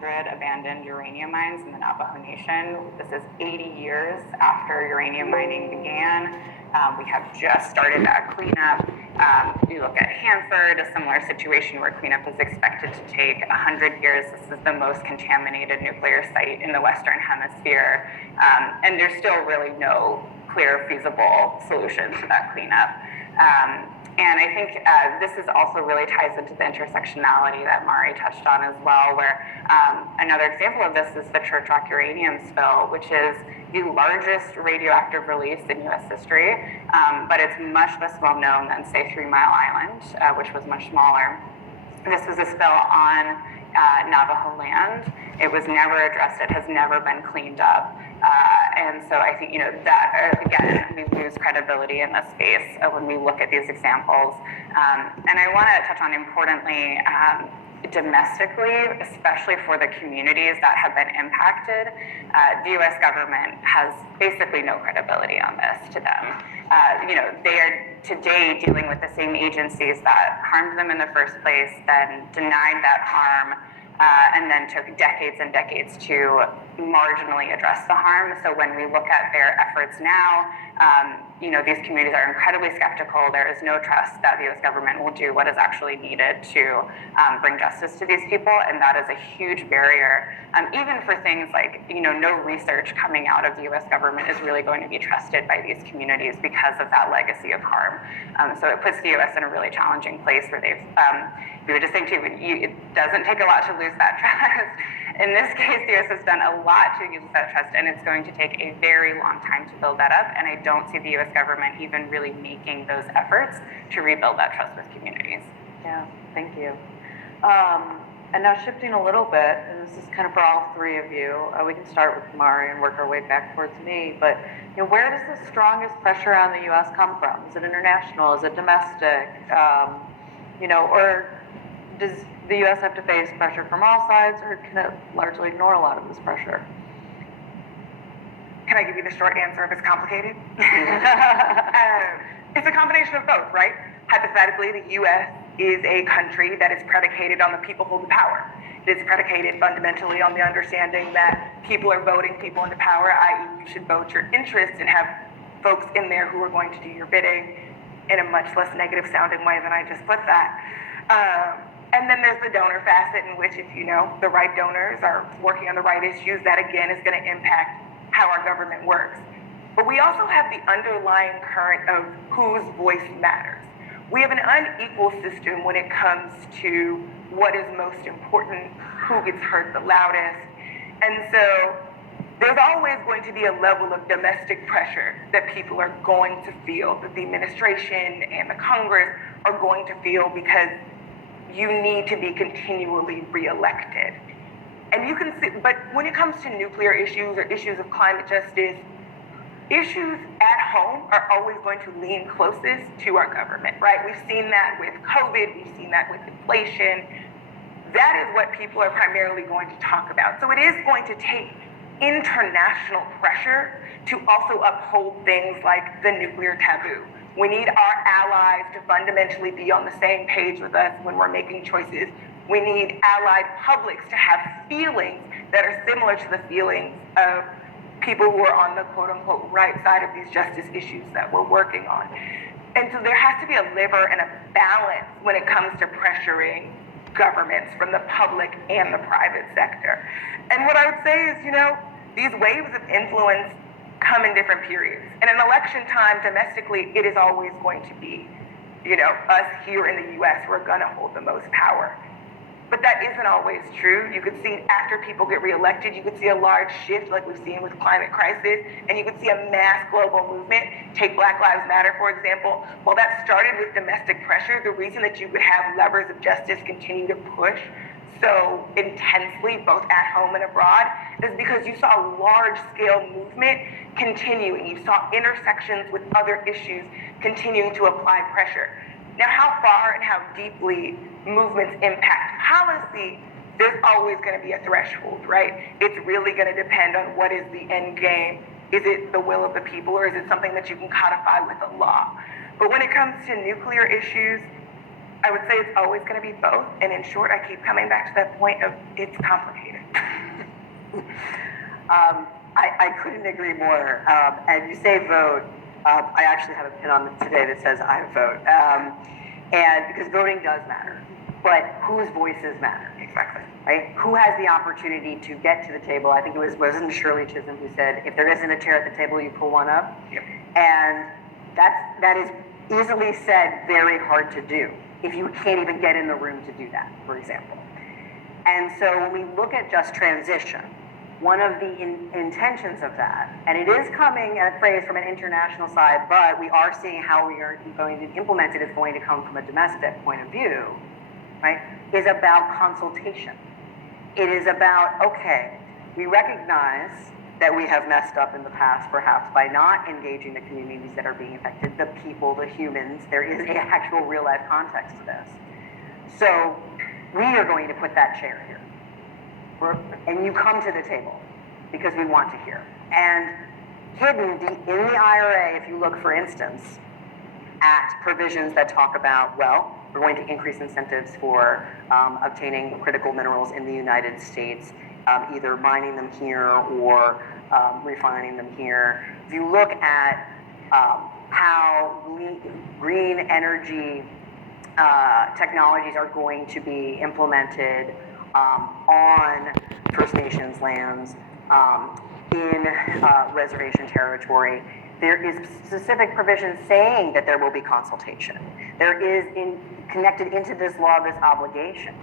100 abandoned uranium mines in the Navajo Nation. This is 80 years after uranium mining began. We have just started that cleanup. You look at Hanford, a similar situation where cleanup is expected to take 100 years. This is the most contaminated nuclear site in the Western Hemisphere. And there's still really no clear, feasible solution to that cleanup. And I think this is also really ties into the intersectionality that Mari touched on as well, where another example of this is the Church Rock uranium spill, which is the largest radioactive release in US history, but it's much less well known than, say, 3 Mile Island, which was much smaller. This was a spill on Navajo land. It was never addressed. It has never been cleaned up. And so I think, that, again, we lose credibility in this space when we look at these examples. And I want to touch on, importantly, domestically, especially for the communities that have been impacted, the US government has basically no credibility on this to them. They are today dealing with the same agencies that harmed them in the first place, then denied that harm, and then took decades and decades to marginally address the harm. So when we look at their efforts now, these communities are incredibly skeptical. There is no trust that the US government will do what is actually needed to bring justice to these people, and that is a huge barrier. Even for things like, no research coming out of the US government is really going to be trusted by these communities because of that legacy of harm. So it puts the US in a really challenging place where they've, we were just saying too, it doesn't take a lot to lose that trust. In this case, the US has done a lot to use that trust, and it's going to take a very long time to build that up, and I don't see the US government even really making those efforts to rebuild that trust with communities. Yeah, thank you. And now shifting a little bit, and this is kind of for all three of you, we can start with Mari and work our way back towards me, but where does the strongest pressure on the US come from? Is it international? Is it domestic? Or does the US have to face pressure from all sides, or can it largely ignore a lot of this pressure? Can I give you the short answer if it's complicated? It's a combination of both, right? Hypothetically, the US is a country that is predicated on the people hold the power. It is predicated fundamentally on the understanding that people are voting people into power, i.e. you should vote your interests and have folks in there who are going to do your bidding in a much less negative sounding way than I just put that. And then there's the donor facet, in which if the right donors are working on the right issues, that again is going to impact how our government works. But we also have the underlying current of whose voice matters. We have an unequal system when it comes to what is most important, who gets heard the loudest. And so there's always going to be a level of domestic pressure that people are going to feel, that the administration and the Congress are going to feel, because you need to be continually reelected. And you can see, but when it comes to nuclear issues or issues of climate justice, issues at home are always going to lean closest to our government, right? We've seen that with COVID, we've seen that with inflation. That is what people are primarily going to talk about. So it is going to take international pressure to also uphold things like the nuclear taboo. We need our allies to fundamentally be on the same page with us when we're making choices. We need allied publics to have feelings that are similar to the feelings of people who are on the quote-unquote right side of these justice issues that we're working on. And so there has to be a lever and a balance when it comes to pressuring governments from the public and the private sector. And what I would say is, these waves of influence come in different periods. And in election time, domestically, it is always going to be, us here in the US who are gonna hold the most power. But that isn't always true. You could see after people get reelected, you could see a large shift like we've seen with climate crisis, and you could see a mass global movement. Take Black Lives Matter, for example. While that started with domestic pressure, the reason that you could have levers of justice continue to push so intensely, both at home and abroad, is because you saw a large-scale movement continuing. You saw intersections with other issues continuing to apply pressure. Now, how far and how deeply movements impact policy, there's always going to be a threshold, right? It's really going to depend on what is the end game. Is it the will of the people, or is it something that you can codify with a law? But when it comes to nuclear issues, I would say it's always going to be both. And in short, I keep coming back to that point of it's complicated. I couldn't agree more. And you say vote. I actually have a pin on it today that says I vote. And because voting does matter, but whose voices matter? Exactly. Right? Who has the opportunity to get to the table? I think wasn't Shirley Chisholm who said, if there isn't a chair at the table, you pull one up. Yep. And that is easily said, very hard to do if you can't even get in the room to do that, for example. And so when we look at just transition, one of the intentions of that, and it is coming at a phrase from an international side, but we are seeing how we are going to implement it is going to come from a domestic point of view, right, is about consultation. It is about, okay, we recognize that we have messed up in the past, perhaps, by not engaging the communities that are being affected, the people, the humans. There is an actual real-life context to this. So we are going to put that chair here. And you come to the table because we want to hear. And hidden in the IRA, if you look, for instance, at provisions that talk about, well, we're going to increase incentives for obtaining critical minerals in the United States, either mining them here or refining them here. If you look at how green energy technologies are going to be implemented on First Nations lands, in reservation territory, there is specific provision saying that there will be consultation. There is connected into this law this obligation.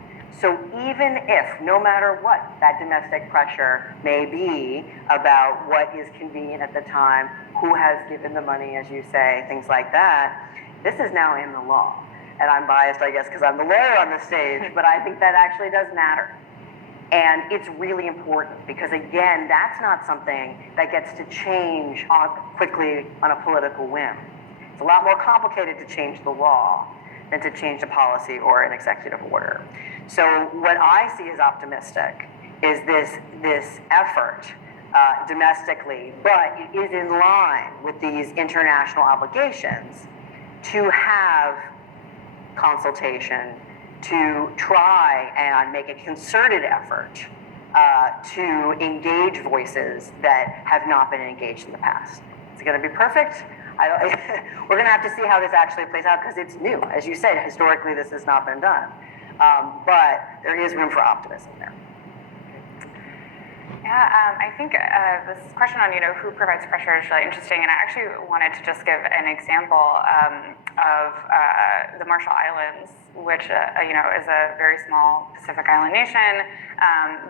So even if, no matter what, that domestic pressure may be about what is convenient at the time, who has given the money, as you say, things like that, this is now in the law. And I'm biased, I guess, because I'm the lawyer on the stage, but I think that actually does matter. And it's really important because, again, that's not something that gets to change quickly on a political whim. It's a lot more complicated to change the law than to change a policy or an executive order. So what I see as optimistic is this effort domestically, but it is in line with these international obligations to have consultation, to try and make a concerted effort to engage voices that have not been engaged in the past. Is it going to be perfect? We're going to have to see how this actually plays out because it's new. As you said, historically this has not been done. But there is room for optimism there. Yeah, I think this question on, who provides pressure is really interesting, and I actually wanted to just give an example of the Marshall Islands, which, is a very small Pacific Island nation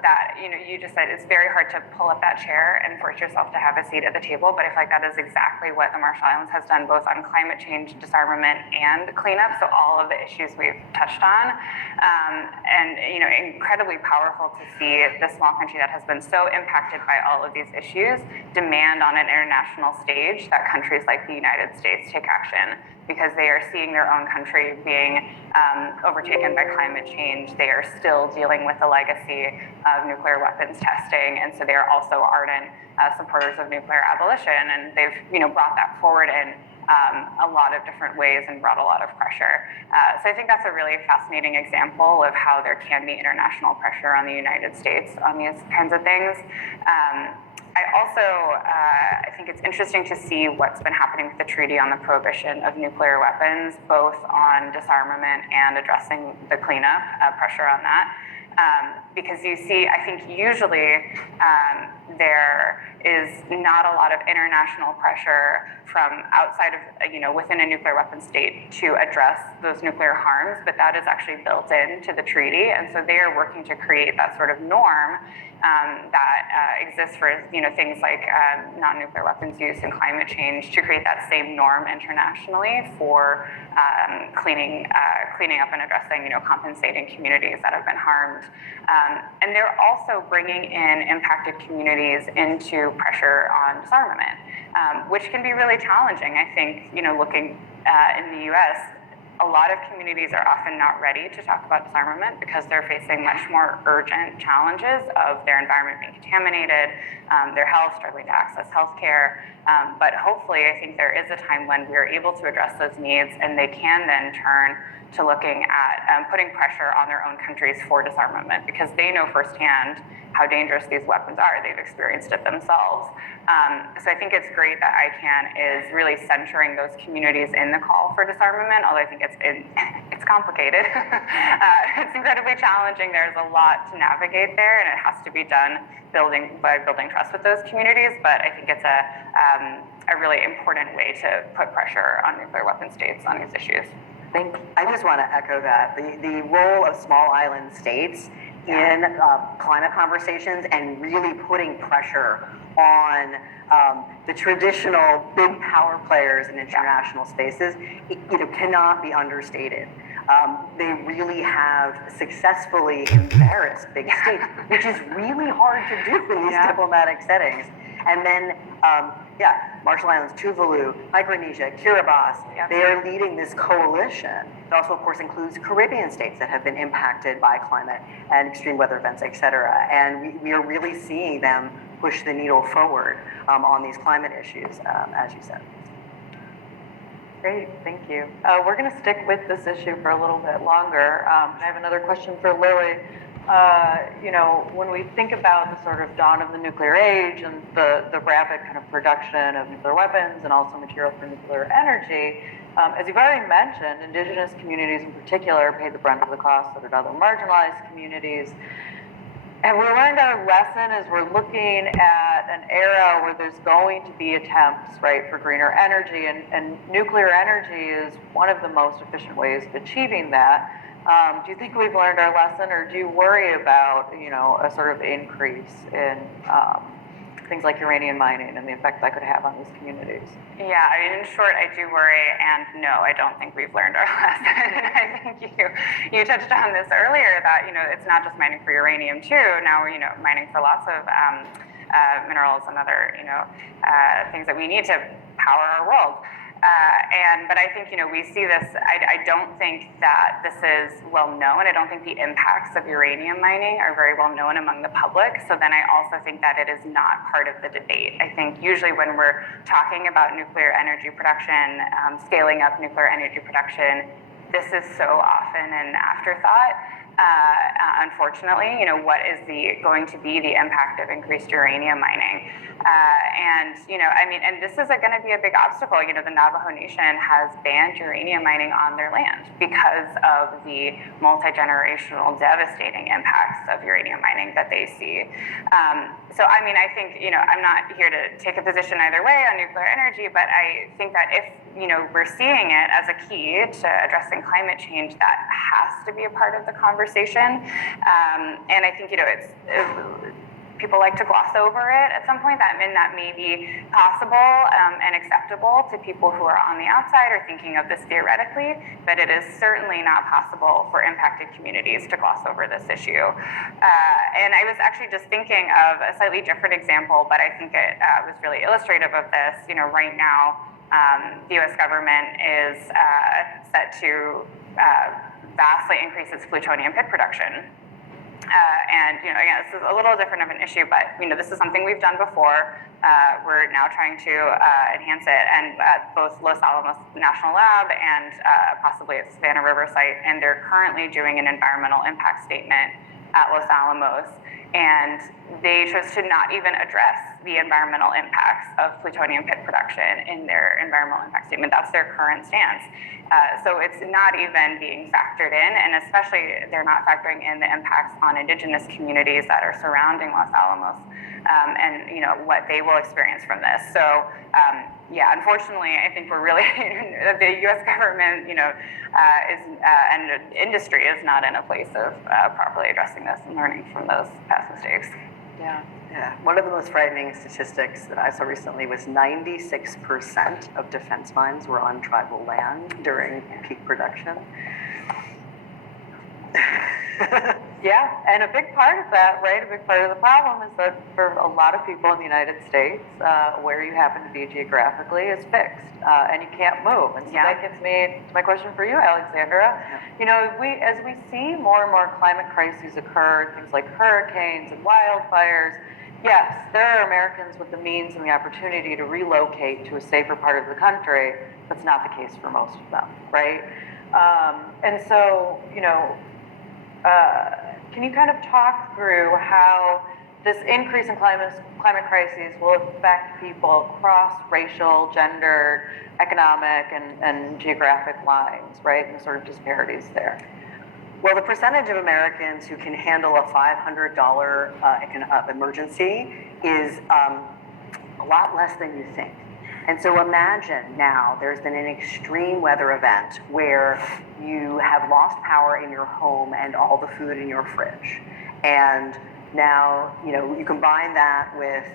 that, you just said it's very hard to pull up that chair and force yourself to have a seat at the table, but I feel like that is exactly what the Marshall Islands has done, both on climate change, disarmament, and cleanup, so all of the issues we've touched on. And, incredibly powerful to see this small country that has been so impacted by all of these issues demand on an international stage that countries like the United States take action, because they are seeing their own country being overtaken by climate change. They are still dealing with the legacy of nuclear weapons testing, and so they are also ardent supporters of nuclear abolition, and they've brought that forward in a lot of different ways and brought a lot of pressure. So I think that's a really fascinating example of how there can be international pressure on the United States on these kinds of things. I also I think it's interesting to see what's been happening with the Treaty on the Prohibition of Nuclear Weapons, both on disarmament and addressing the cleanup pressure on that. Because you see, I think usually there is not a lot of international pressure from outside of, within a nuclear weapon state to address those nuclear harms, but that is actually built into the treaty. And so they are working to create that sort of norm that exists for, things like non-nuclear weapons use and climate change, to create that same norm internationally for cleaning up and addressing, compensating communities that have been harmed. And they're also bringing in impacted communities into pressure on disarmament, which can be really challenging. I think, looking in the U.S., a lot of communities are often not ready to talk about disarmament because they're facing much more urgent challenges of their environment being contaminated, their health, struggling to access health care. But hopefully, I think there is a time when we're able to address those needs, and they can then turn to looking at putting pressure on their own countries for disarmament, because they know firsthand how dangerous these weapons are. They've experienced it themselves. So I think it's great that ICANN is really centering those communities in the call for disarmament, although I think it's complicated. It's incredibly challenging. There's a lot to navigate there, and it has to be done by building trust with those communities, but I think it's a really important way to put pressure on nuclear weapon states on these issues. I just want to echo that. The role of small island states in climate conversations and really putting pressure on the traditional big power players in international spaces, cannot be understated. They really have successfely embarrassed big states, which is really hard to do in these diplomatic settings. And then, Marshall Islands, Tuvalu, Micronesia, Kiribati, they are leading this coalition. It also, of course, includes Caribbean states that have been impacted by climate and extreme weather events, et cetera. And we are really seeing them push the needle forward on these climate issues, as you said. Great, thank you. We're going to stick with this issue for a little bit longer. I have another question for Lily. When we think about the sort of dawn of the nuclear age and the rapid kind of production of nuclear weapons and also material for nuclear energy, as you've already mentioned, indigenous communities in particular paid the brunt of the cost, so did other marginalized communities. And we learned our lesson as we're looking at an era where there's going to be attempts, right, for greener energy, and nuclear energy is one of the most efficient ways of achieving that. Do you think we've learned our lesson, or do you worry about, a sort of increase in things like uranium mining and the effect that could have on these communities? Yeah, I mean, in short, I do worry, and no, I don't think we've learned our lesson. I think you touched on this earlier that, it's not just mining for uranium too. Now we're, mining for lots of minerals and other, things that we need to power our world. But I think, we see this, I don't think that this is well known. I don't think the impacts of uranium mining are very well known among the public. So then I also think that it is not part of the debate. I think usually when we're talking about nuclear energy production, scaling up nuclear energy production, this is so often an afterthought. Unfortunately, what is going to be the impact of increased uranium mining? And this is going to be a big obstacle. The Navajo Nation has banned uranium mining on their land because of the multi-generational devastating impacts of uranium mining that they see. I think, I'm not here to take a position either way on nuclear energy, but I think that if, we're seeing it as a key to addressing climate change, that has to be a part of the conversation. And I think, people like to gloss over it at some point. That may be possible and acceptable to people who are on the outside or thinking of this theoretically, but it is certainly not possible for impacted communities to gloss over this issue. And I was actually just thinking of a slightly different example, but I think it was really illustrative of this. Right now, the U.S. government is set to vastly increase its plutonium pit production. Again, this is a little different of an issue, but, this is something we've done before. We're now trying to enhance it, and at both Los Alamos National Lab and possibly at Savannah River site, and they're currently doing an environmental impact statement at Los Alamos, and they chose to not even address the environmental impacts of plutonium pit production in their environmental impact statement. That's their current stance. So it's not even being factored in, and especially they're not factoring in the impacts on indigenous communities that are surrounding Los Alamos, and what they will experience from this. So unfortunately, I think we're really the U.S. government, and industry is not in a place of properly addressing this and learning from those past mistakes. Yeah. One of the most frightening statistics that I saw recently was 96% of defense mines were on tribal land during peak production. Yeah, and a big part of that, right, a big part of the problem is that for a lot of people in the United States, where you happen to be geographically is fixed, and you can't move. And so that gets me to my question for you, Alexandra. As we see more and more climate crises occur, things like hurricanes and wildfires, yes, there are Americans with the means and the opportunity to relocate to a safer part of the country. That's not the case for most of them, right? And so, can you kind of talk through how this increase in climate crises will affect people across racial, gender, economic, and geographic lines, right? And sort of disparities there. Well, the percentage of Americans who can handle a $500 emergency is a lot less than you think. And so imagine now there's been an extreme weather event where you have lost power in your home and all the food in your fridge. And now, you combine that with,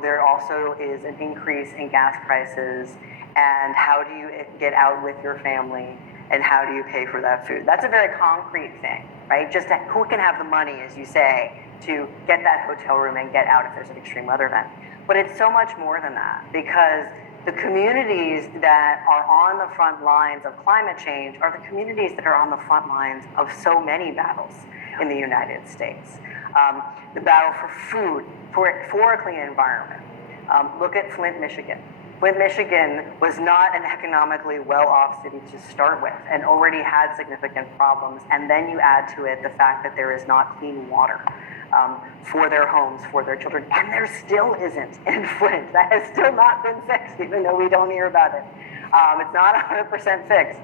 there also is an increase in gas prices, and how do you get out with your family, and how do you pay for that food? That's a very concrete thing, right? Just who can have the money, as you say, to get that hotel room and get out if there's an extreme weather event. But it's so much more than that, because the communities that are on the front lines of climate change are the communities that are on the front lines of so many battles in the United States. The battle for food, for a clean environment. Look at Flint, Michigan. Flint, Michigan was not an economically well-off city to start with and already had significant problems. And then you add to it the fact that there is not clean water for their homes, for their children. And there still isn't in Flint. That has still not been fixed, even though we don't hear about it. It's not 100% fixed.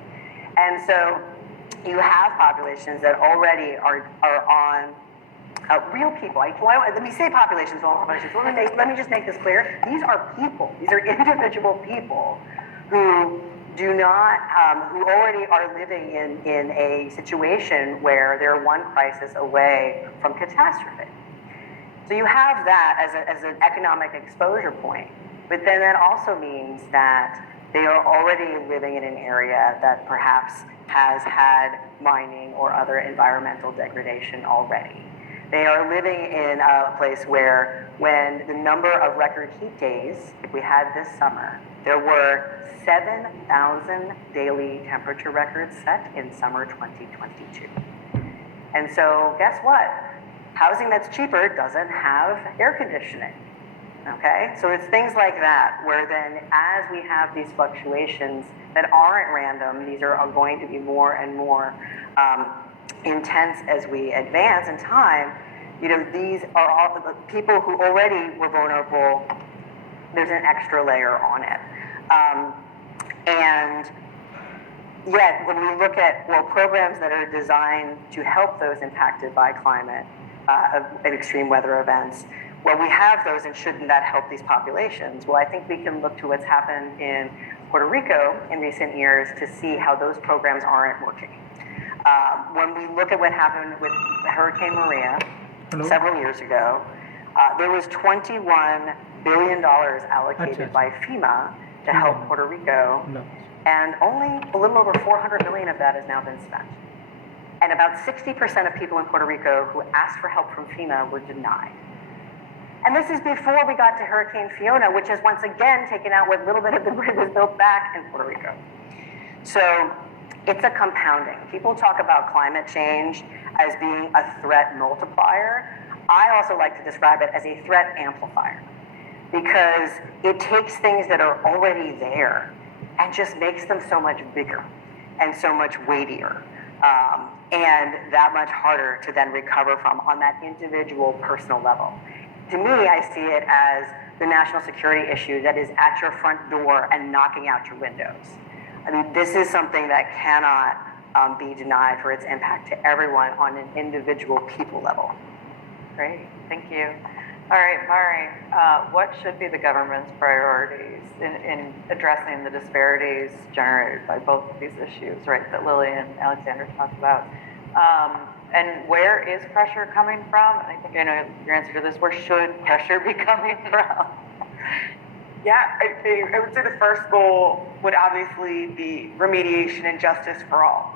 And so you have populations that already are on real people. Let me say populations, populations. Let me just make this clear. These are people. These are individual people who do not, who already are living in a situation where they're one crisis away from catastrophe. So you have that as an economic exposure point, but then that also means that they are already living in an area that perhaps has had mining or other environmental degradation already. They are living in a place where when the number of record heat days, like we had this summer, there were 7,000 daily temperature records set in summer 2022. And so guess what? Housing that's cheaper doesn't have air conditioning. Okay, so it's things like that, where then as we have these fluctuations that aren't random, these are going to be more and more intense as we advance in time. These are all the people who already were vulnerable. There's an extra layer on it. And yet, when we look at, programs that are designed to help those impacted by climate and extreme weather events, we have those, and shouldn't that help these populations? Well, I think we can look to what's happened in Puerto Rico in recent years to see how those programs aren't working. When we look at what happened with Hurricane Maria several years ago, there was $21 billion allocated by FEMA to help Puerto Rico, and only a little over $400 million of that has now been spent. And about 60% of people in Puerto Rico who asked for help from FEMA were denied. And this is before we got to Hurricane Fiona, which has once again taken out what little bit of the grid was built back in Puerto Rico. So it's a compounding. People talk about climate change as being a threat multiplier. I also like to describe it as a threat amplifier, because it takes things that are already there and just makes them so much bigger and so much weightier, and that much harder to then recover from on that individual personal level. To me, I see it as the national security issue that is at your front door and knocking out your windows. I mean, this is something that cannot be denied for its impact to everyone on an individual people level. Great, thank you. All right, Mari, what should be the government's priorities in addressing the disparities generated by both of these issues, right, that Lily and Alexander talked about? And where is pressure coming from? I think I know your answer to this. Where should pressure be coming from? Yeah, I would say the first goal would obviously be remediation and justice for all.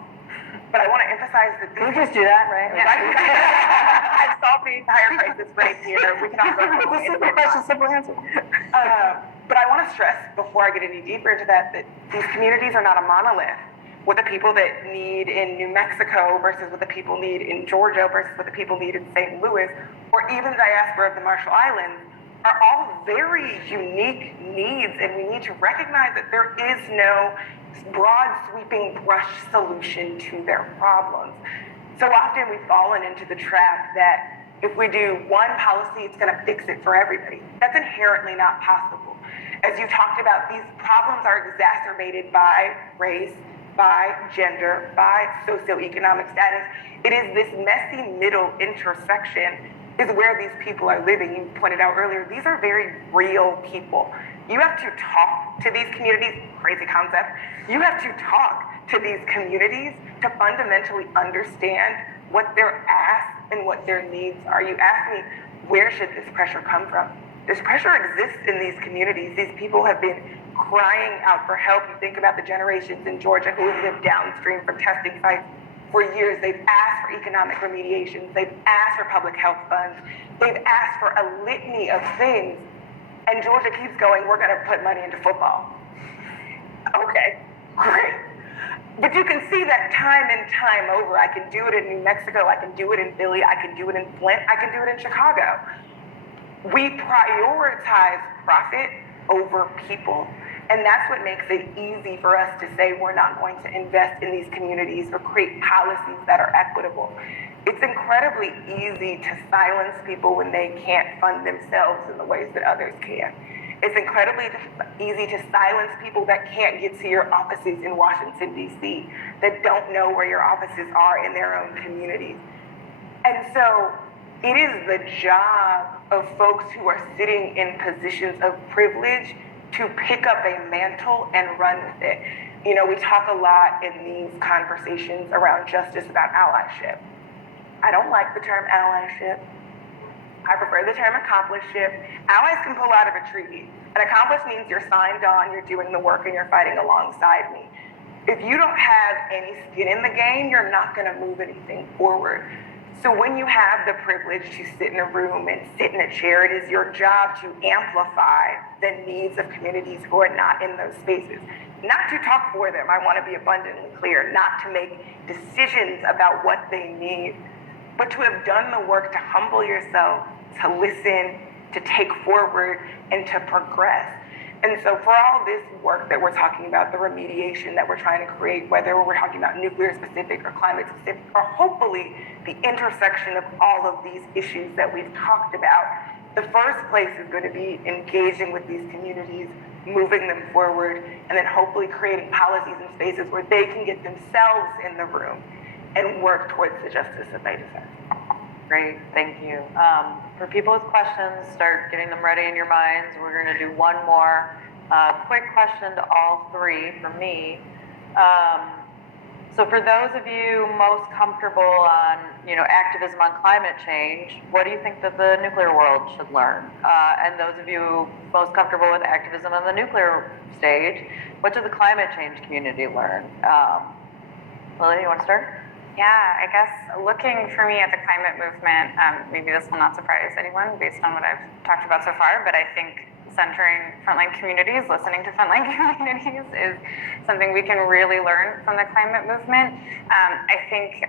But I want to emphasize that Can we just do that, right? Yeah. I've solved the entire crisis right here. We cannot go It's a simple question, simple answer. But I want to stress before I get any deeper into that these communities are not a monolith. What the people that need in New Mexico versus what the people need in Georgia versus what the people need in St. Louis, or even the diaspora of the Marshall Islands, are all very unique needs, and we need to recognize that there is no broad sweeping brush solution to their problems. So often we've fallen into the trap that if we do one policy, it's going to fix it for everybody. That's inherently not possible. As you talked about, these problems are exacerbated by race, by gender, by socioeconomic status. It is this messy middle intersection is where these people are living. You pointed out earlier, these are very real people. You have to talk to these communities, crazy concept. You have to talk to these communities to fundamentally understand what their asks and what their needs are. You ask me, where should this pressure come from? This pressure exists in these communities. These people have been crying out for help. You think about the generations in Georgia who have lived downstream from testing sites for years. They've asked for economic remediations. They've asked for public health funds. They've asked for a litany of things. And Georgia keeps going, we're going to put money into football. Okay, great. But you can see that time and time over. I can do it in New Mexico. I can do it in Philly. I can do it in Flint. I can do it in Chicago. We prioritize profit over people. And that's what makes it easy for us to say we're not going to invest in these communities or create policies that are equitable. It's incredibly easy to silence people when they can't fund themselves in the ways that others can. It's incredibly easy to silence people that can't get to your offices in Washington, D.C., that don't know where your offices are in their own communities. And so it is the job of folks who are sitting in positions of privilege to pick up a mantle and run with it. You know, we talk a lot in these conversations around justice about allyship. I don't like the term allyship. I prefer the term accomplishship. Allies can pull out of a treaty. An accomplice means you're signed on, you're doing the work, and you're fighting alongside me. If you don't have any skin in the game, you're not going to move anything forward. So when you have the privilege to sit in a room and sit in a chair, it is your job to amplify the needs of communities who are not in those spaces. Not to talk for them, I want to be abundantly clear, not to make decisions about what they need, but to have done the work to humble yourself, to listen, to take forward, and to progress. And so for all this work that we're talking about, the remediation that we're trying to create, whether we're talking about nuclear specific or climate specific, or hopefully the intersection of all of these issues that we've talked about, the first place is going to be engaging with these communities, moving them forward, and then hopefully creating policies and spaces where they can get themselves in the room and work towards the justice that they deserve. Great, thank you. For people with questions, start getting them ready in your minds. We're going to do one more quick question to all three from me. So for those of you most comfortable on, activism on climate change, what do you think that the nuclear world should learn? And those of you most comfortable with activism on the nuclear stage, what does the climate change community learn? Lily, you want to start? Yeah, I guess looking for me at the climate movement, maybe this will not surprise anyone based on what I've talked about so far, but I think centering frontline communities, listening to frontline communities is something we can really learn from the climate movement. I think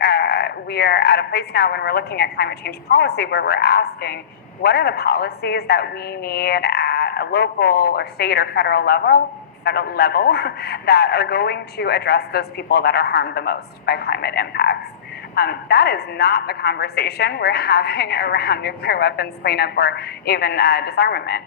we are at a place now when we're looking at climate change policy where we're asking, what are the policies that we need at a local or state or federal level that are going to address those people that are harmed the most by climate impacts. That is not the conversation we're having around nuclear weapons cleanup or even disarmament.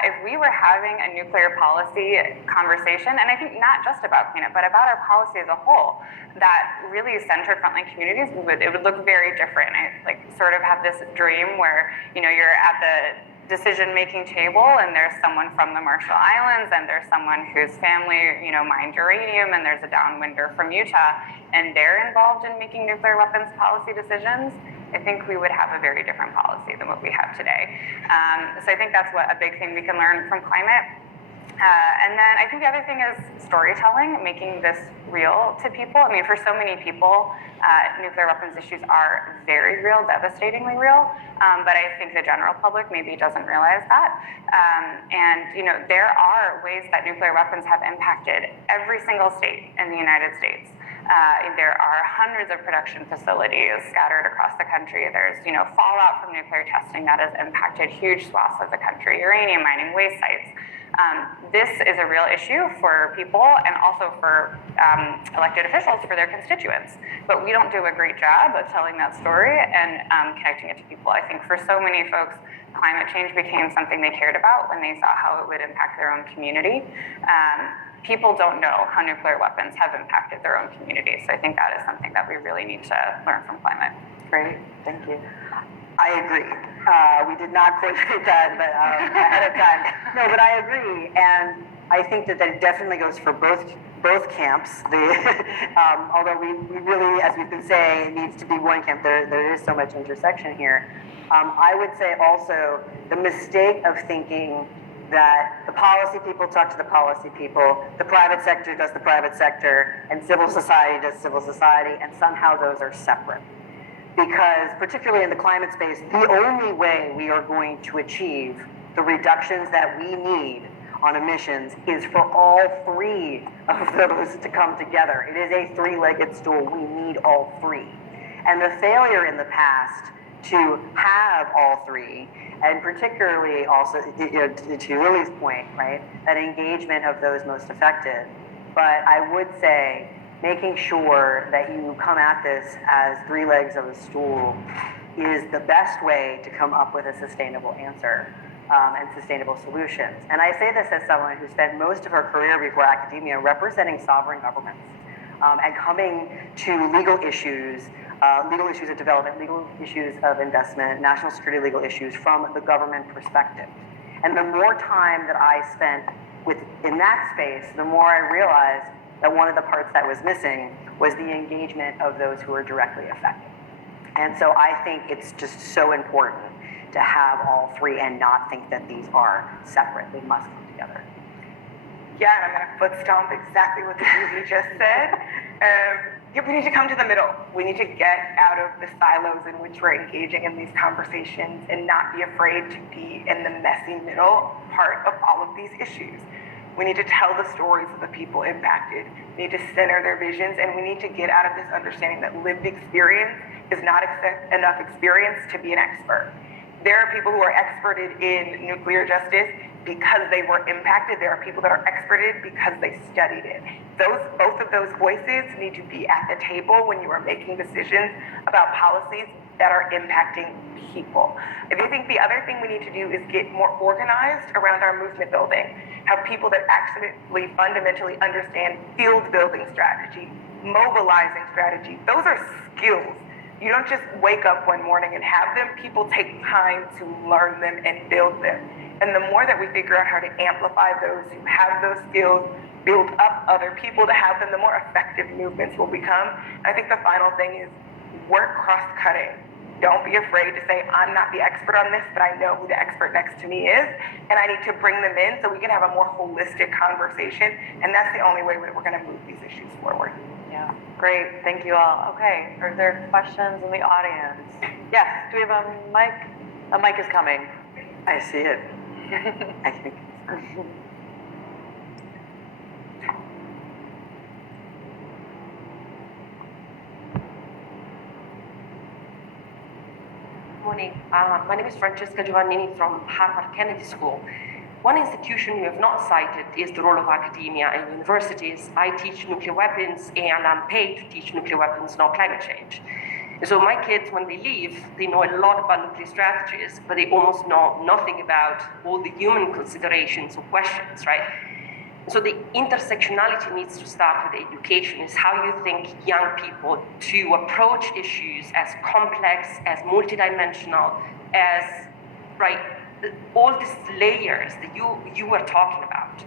If we were having a nuclear policy conversation, and I think not just about cleanup, but about our policy as a whole, that really centered frontline communities, it would look very different. I sort of have this dream where you're at the decision-making table and there's someone from the Marshall Islands and there's someone whose family, mined uranium, and there's a downwinder from Utah, and they're involved in making nuclear weapons policy decisions. I think we would have a very different policy than what we have today. So I think that's a big thing we can learn from climate. And then I think the other thing is storytelling, making this real to people. I mean, for so many people, nuclear weapons issues are very real, devastatingly real, but I think the general public maybe doesn't realize that. And there are ways that nuclear weapons have impacted every single state in the United States. There are hundreds of production facilities scattered across the country. There's, fallout from nuclear testing that has impacted huge swaths of the country, uranium mining, waste sites. This is a real issue for people and also for elected officials, for their constituents. But we don't do a great job of telling that story and connecting it to people. I think for so many folks, climate change became something they cared about when they saw how it would impact their own community. People don't know how nuclear weapons have impacted their own communities. So I think that is something that we really need to learn from climate. Great, thank you. I agree. We did not coordinate that, but ahead of time. No, but I agree, and I think that definitely goes for both camps. Although we really, as we've been saying, it needs to be one camp. There is so much intersection here. I would say also the mistake of thinking that the policy people talk to the policy people, the private sector does the private sector, and civil society does civil society, and somehow those are separate. Because particularly in the climate space, the only way we are going to achieve the reductions that we need on emissions is for all three of those to come together. It is a three-legged stool. We need all three. And the failure in the past to have all three, and particularly also, to Lily's point, right, that engagement of those most affected. But I would say making sure that you come at this as three legs of a stool is the best way to come up with a sustainable answer and sustainable solutions. And I say this as someone who spent most of her career before academia representing sovereign governments and coming to legal issues of development, legal issues of investment, national security legal issues from the government perspective. And the more time that I spent in that space, the more I realized that one of the parts that was missing was the engagement of those who are directly affected. And so I think it's just so important to have all three and not think that these are separate. They must come together. Yeah, and I'm going to foot stomp exactly what the movie just said. We need to come to the middle. We need to get out of the silos in which we're engaging in these conversations and not be afraid to be in the messy middle part of all of these issues. We need to tell the stories of the people impacted. We need to center their visions, and we need to get out of this understanding that lived experience is not enough experience to be an expert. There are people who are experted in nuclear justice because they were impacted. There are people that are experted because they studied it. Both of those voices need to be at the table when you are making decisions about policies that are impacting people. I think the other thing we need to do is get more organized around our movement building, have people that actually fundamentally understand field building strategy, mobilizing strategy. Those are skills. You don't just wake up one morning and have them. People take time to learn them and build them. And the more that we figure out how to amplify those who have those skills, build up other people to have them, the more effective movements will become. I think the final thing is work cross-cutting. Don't be afraid to say, I'm not the expert on this, but I know who the expert next to me is, and I need to bring them in so we can have a more holistic conversation, and that's the only way we're going to move these issues forward. Yeah, great, thank you all. Okay, are there questions in the audience? Yes, do we have a mic? A mic is coming. I see it. I think. Morning. My name is Francesca Giovannini from Harvard Kennedy School. One institution you have not cited is the role of academia and universities. I teach nuclear weapons, and I'm paid to teach nuclear weapons, not climate change. And so my kids, when they leave, they know a lot about nuclear strategies, but they almost know nothing about all the human considerations or questions, right? So the intersectionality needs to start with education. Is how you think young people to approach issues as complex, as multidimensional, as, right, all these layers that you were talking about.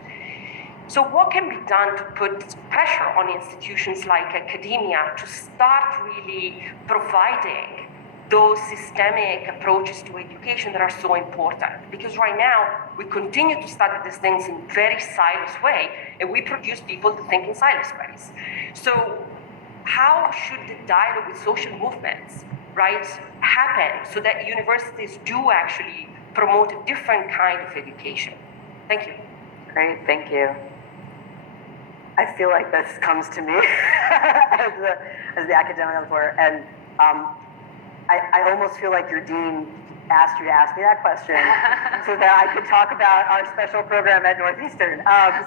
So what can be done to put pressure on institutions like academia to start really providing those systemic approaches to education that are so important? Because right now, we continue to study these things in very siloed way, and we produce people to think in siloed ways. So how should the dialogue with social movements, right, happen so that universities do actually promote a different kind of education? Thank you. Great, thank you. I feel like this comes to me as the academic on the floor, and I almost feel like your dean asked you to ask me that question so that I could talk about our special program at Northeastern.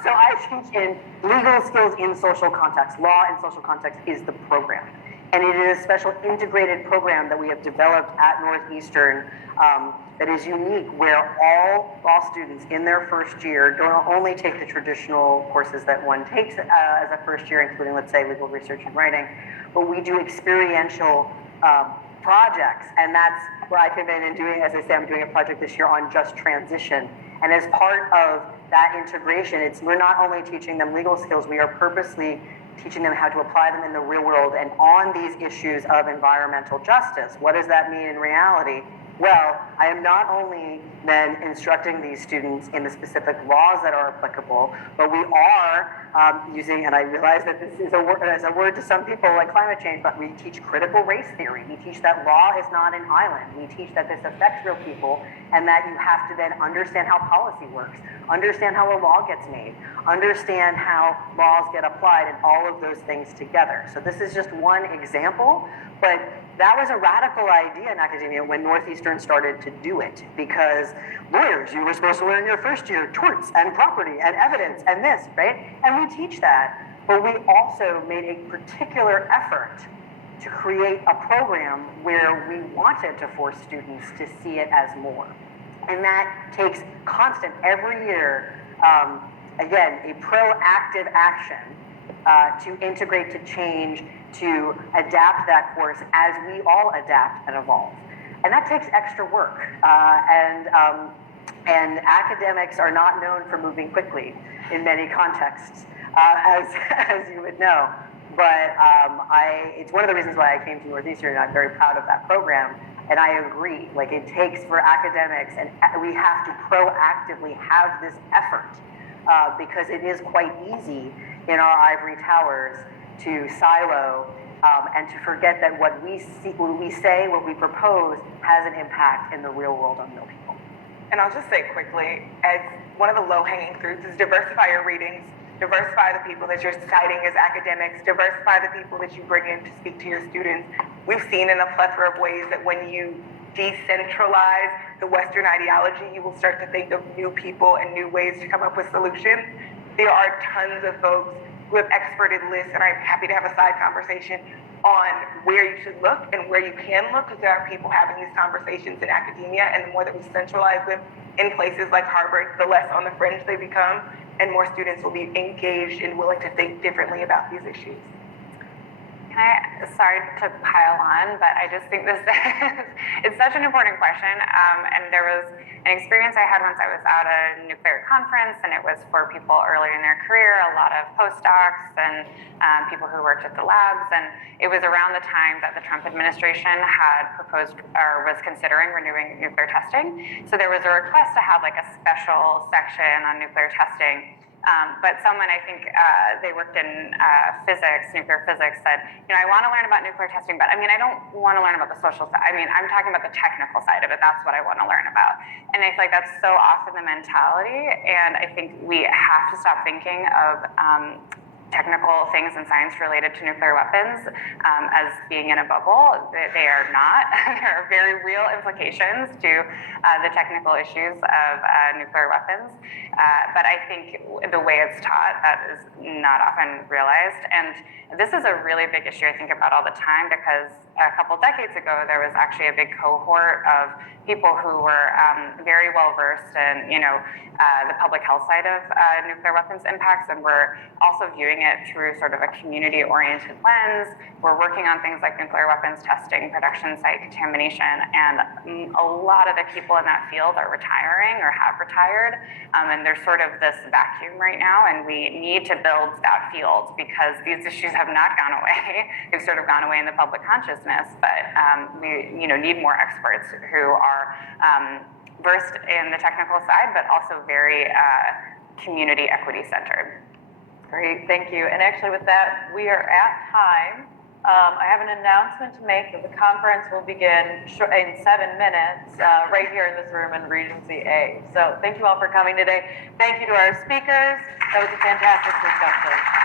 So I teach in legal skills in social context. Law in social context is the program. And it is a special integrated program that we have developed at Northeastern that is unique, where all law students in their first year don't only take the traditional courses that one takes as a first year, including, let's say, legal research and writing, but we do experiential projects, and that's where I come in and doing, as I say, I'm doing a project this year on just transition. And as part of that integration, we're not only teaching them legal skills, we are purposely teaching them how to apply them in the real world and on these issues of environmental justice. What does that mean in reality? Well, I am not only then instructing these students in the specific laws that are applicable, but we are using, and I realize that this is a word to some people like climate change, but we teach critical race theory. We teach that law is not an island. We teach that this affects real people, and that you have to then understand how policy works, understand how a law gets made, understand how laws get applied, and all of those things together. So this is just one example, but that was a radical idea in academia when Northeastern started to do it, because lawyers, you were supposed to learn in your first year torts and property and evidence and this, right? And we teach that, but we also made a particular effort to create a program where we wanted to force students to see it as more. And that takes constant, every year, again, a proactive action to integrate, to change, to adapt that course as we all adapt and evolve. And that takes extra work. And academics are not known for moving quickly in many contexts, as you would know. But it's one of the reasons why I came to Northeastern, and I'm very proud of that program. And I agree, like it takes for academics, and we have to proactively have this effort because it is quite easy in our ivory towers to silo and to forget that what we say, what we propose, has an impact in the real world on real people. And I'll just say quickly, as one of the low-hanging fruits is diversify your readings, diversify the people that you're citing as academics, diversify the people that you bring in to speak to your students. We've seen in a plethora of ways that when you decentralize the Western ideology, you will start to think of new people and new ways to come up with solutions. There are tons of folks who have experted lists, and I'm happy to have a side conversation on where you should look and where you can look, because there are people having these conversations in academia, and the more that we centralize them in places like Harvard, the less on the fringe they become, and more students will be engaged and willing to think differently about these issues. Sorry to pile on, but I just think this is, it's such an important question. And there was an experience I had once I was at a nuclear conference, and it was for people earlier in their career, a lot of postdocs and people who worked at the labs. And it was around the time that the Trump administration had proposed or was considering renewing nuclear testing. So there was a request to have like a special section on nuclear testing. But someone, I think they worked in physics, nuclear physics, said, I want to learn about nuclear testing, but I don't want to learn about the social side. I'm talking about the technical side of it. That's what I want to learn about. And I feel like that's so often the mentality. And I think we have to stop thinking of technical things and science related to nuclear weapons as being in a bubble. They are not. There are very real implications to the technical issues of nuclear weapons. But I think the way it's taught, that is not often realized. And this is a really big issue I think about all the time, because a couple decades ago, there was actually a big cohort of people who were very well versed in, the public health side of nuclear weapons impacts, and were also viewing it through sort of a community-oriented lens. We're working on things like nuclear weapons testing, production site contamination, and a lot of the people in that field are retiring or have retired, and there's sort of this vacuum right now, and we need to build that field because these issues have not gone away. They've sort of gone away in the public consciousness, but we need more experts who are versed in the technical side, but also very community equity centered. Great, thank you. And actually with that, we are at time. I have an announcement to make that the conference will begin in 7 minutes right here in this room in Regency A. So thank you all for coming today. Thank you to our speakers. That was a fantastic discussion.